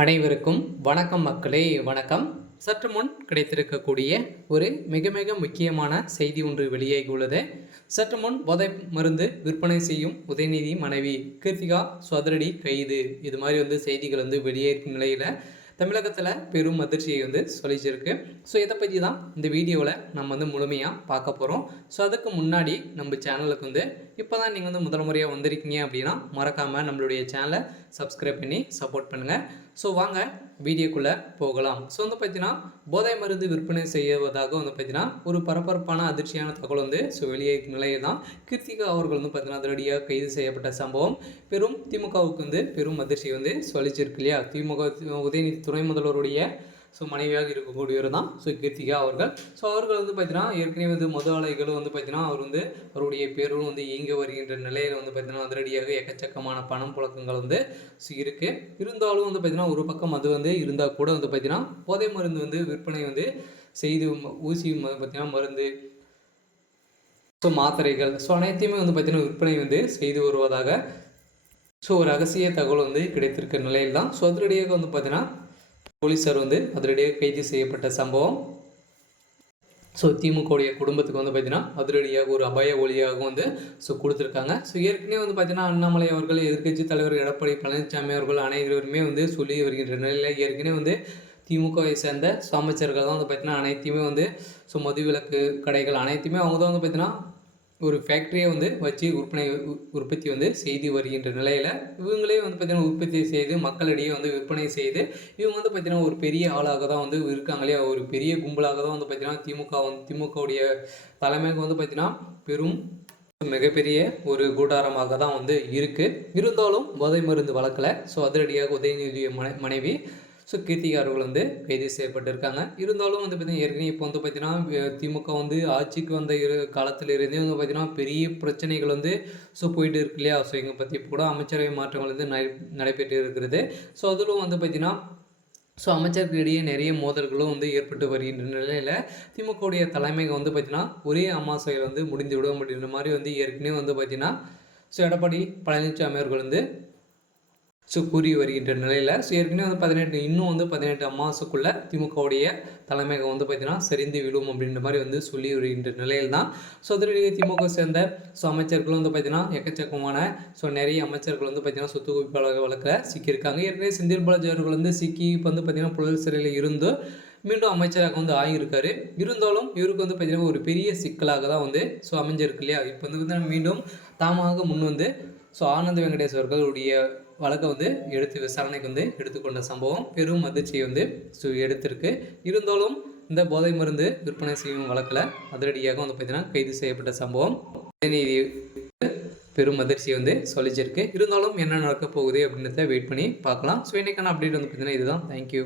அனைவருக்கும் வணக்கம் மக்களே, வணக்கம். சற்று முன் கிடைத்திருக்கக்கூடிய ஒரு மிக மிக முக்கியமான செய்தி ஒன்று வெளியாகியுள்ளது. சற்று முன் போதை மருந்து விற்பனை செய்யும் உதயநிதி மனைவி கிருத்திகா சதுரடி கைது, இது மாதிரி செய்திகள் வெளியேறும் நிலையில் தமிழகத்தில் பெரும் அதிர்ச்சியை சொல்லிச்சிருக்கு. ஸோ இதை பற்றி தான் இந்த வீடியோவில் நம்ம முழுமையாக பார்க்க போகிறோம். ஸோ அதுக்கு முன்னாடி நம்ம சேனலுக்கு இப்போ தான் நீங்கள் முதல் முறையாக வந்திருக்கீங்க அப்படின்னா மறக்காமல் நம்மளுடைய சேனலை சப்ஸ்கிரைப் பண்ணி சப்போர்ட் பண்ணுங்கள். ஸோ வாங்க வீடியோக்குள்ளே போகலாம். ஸோ பார்த்தீங்கன்னா போதை மருந்து விற்பனை செய்வதாக பார்த்தீங்கன்னா ஒரு பரபரப்பான அதிர்ச்சியான தகவல் ஸோ வெளியேறும் நிலையில் தான் கிருத்திகா அவர்கள் பார்த்தீங்கன்னா அதிரடியாக கைது செய்யப்பட்ட சம்பவம் பெரும் திமுகவுக்கு பெரும் அதிர்ச்சியை சொல்லிச்சிருக்கு இல்லையா. திமுக உதயநிதி துணை முதல்வருடைய ஸோ மனைவியாக இருக்கக்கூடியவர் தான் ஸோ கிருத்திகா அவர்கள். ஸோ அவர்கள் பார்த்தீங்கன்னா ஏற்கனவே மது ஆலைகளும் பார்த்தீங்கன்னா அவர் அவருடைய பேரும் இயங்கி வருகின்ற நிலையில் பார்த்தீங்கன்னா அதிரடியாக எக்கச்சக்கமான பணம் புழக்கங்கள் ஸோ இருக்குது. இருந்தாலும் பார்த்தீங்கன்னா ஒரு பக்கம் அது இருந்தால் கூட பார்த்தீங்கன்னா போதை மருந்து விற்பனை செய்து ஊசி பார்த்தீங்கன்னா மருந்து ஸோ மாத்திரைகள் ஸோ அனைத்தையுமே பார்த்தீங்கன்னா விற்பனை செய்து வருவதாக ஸோ ஒரு ரகசிய தகவல் கிடைத்திருக்க நிலையில் தான் ஸோ அதிரடியாக பார்த்தீங்கன்னா போலீஸார் அதிரடியாக கைது செய்யப்பட்ட சம்பவம். ஸோ திமுகவுடைய குடும்பத்துக்கு பார்த்தீங்கன்னா அதிரடியாக ஒரு அபாய ஒலியாகவும் ஸோ கொடுத்துருக்காங்க. ஸோ ஏற்கனவே பார்த்தீங்கன்னா அண்ணாமலை அவர்கள், எதிர்க்கட்சி தலைவர் எடப்பாடி பழனிசாமி அவர்கள் அனைவருமே சொல்லி வருகின்ற நிலையில் ஏற்கனவே திமுகவை சேர்ந்த அமைச்சர்கள் தான் பார்த்தீங்கன்னா அனைத்தையுமே ஸோ மதுவிலக்கு கடைகள் அனைத்துமே அவங்க தான் பார்த்தீங்கன்னா ஒரு ஃபேக்ட்ரியை வச்சு உற்பத்தி செய்து வருகின்ற நிலையில் இவங்களே பார்த்திங்கன்னா உற்பத்தி செய்து மக்களிடையே விற்பனை செய்து இவங்க பார்த்திங்கன்னா ஒரு பெரிய ஆளாக தான் இருக்காங்களே, ஒரு பெரிய கும்பலாக தான் பார்த்திங்கன்னா திமுகவுடைய தலைமைக்கு பார்த்திங்கன்னா பெரும் மிகப்பெரிய ஒரு கூடாரமாக தான் இருக்குது. இருந்தாலும் போதை மருந்து வழக்கில் ஸோ அதிரடியாக உதயநிதி மனைவி ஸோ கிருத்திகா அவர்கள் கைது செய்யப்பட்டிருக்காங்க. இருந்தாலும் பார்த்திங்கன்னா ஏற்கனவே இப்போ பார்த்திங்கன்னா திமுக ஆட்சிக்கு வந்த காலத்தில் இருந்தே பார்த்திங்கன்னா பெரிய பிரச்சனைகள் ஸோ போயிட்டு இருக்கு இல்லையா. ஸோ இங்கே பற்றி கூட அமைச்சரவை மாற்றங்கள் நடைபெற்று இருக்கிறது. ஸோ அதிலும் பார்த்திங்கன்னா ஸோ அமைச்சர்களிடையே நிறைய மோதல்களும் ஏற்பட்டு வருகின்ற நிலையில் திமுகவுடைய தலைமைக்கு பார்த்திங்கன்னா ஒரே அமாவாசையில் முடிந்து விட முடியுன்ற மாதிரி ஏற்கனவே பார்த்திங்கன்னா ஸோ எடப்பாடி பழனிசாமி அவர்கள் ஸோ கூறி வருகின்ற நிலையில் ஸோ ஏற்கனவே 18 அமாவாசைக்குள்ளே திமுகவுடைய தலைமையகம் பார்த்திங்கன்னா சரிந்து விழும் அப்படின்ற மாதிரி சொல்லி வருகின்ற நிலையில் தான் ஸோ அதிலேயே திமுக சேர்ந்த ஸோ அமைச்சர்களும் பார்த்திங்கன்னா எக்கச்சக்கமான ஸோ நிறைய அமைச்சர்கள் பார்த்திங்கன்னா சொத்து குவிப்பாளர் வழக்கில் சிக்கியிருக்காங்க. ஏற்கனவே செந்தில் பாலாஜி அவர்கள் சிக்கி இப்போ பார்த்திங்கன்னா புழல் சிறையில் இருந்து மீண்டும் அமைச்சராக ஆகியிருக்காரு. இருந்தாலும் இவருக்கு பார்த்திங்கன்னா ஒரு பெரிய சிக்கலாக தான் ஸோ அமைஞ்சிருக்கு இல்லையா. இப்போ மீண்டும் தாமாக முன் ஸோ ஆனந்த வெங்கடேஷ் அவர்களுடைய வழக்கை எடுத்து விசாரணைக்கு எடுத்துக்கொண்ட சம்பவம் பெரும் அதிர்ச்சியை ஸோ எடுத்திருக்கு. இருந்தாலும் இந்த போதை மருந்து விற்பனை செய்யும் வழக்கில் அதிரடியாக பார்த்திங்கன்னா கைது செய்யப்பட்ட சம்பவம் உதயநிதி பெரும் அதிர்ச்சியை சொல்லிச்சிருக்கு. இருந்தாலும் என்ன நடக்க போகுது அப்படின்றத வெயிட் பண்ணி பார்க்கலாம். ஸோ இன்றைக்கான அப்டேட் பார்த்திங்கன்னா இதுதான். தேங்க்யூ.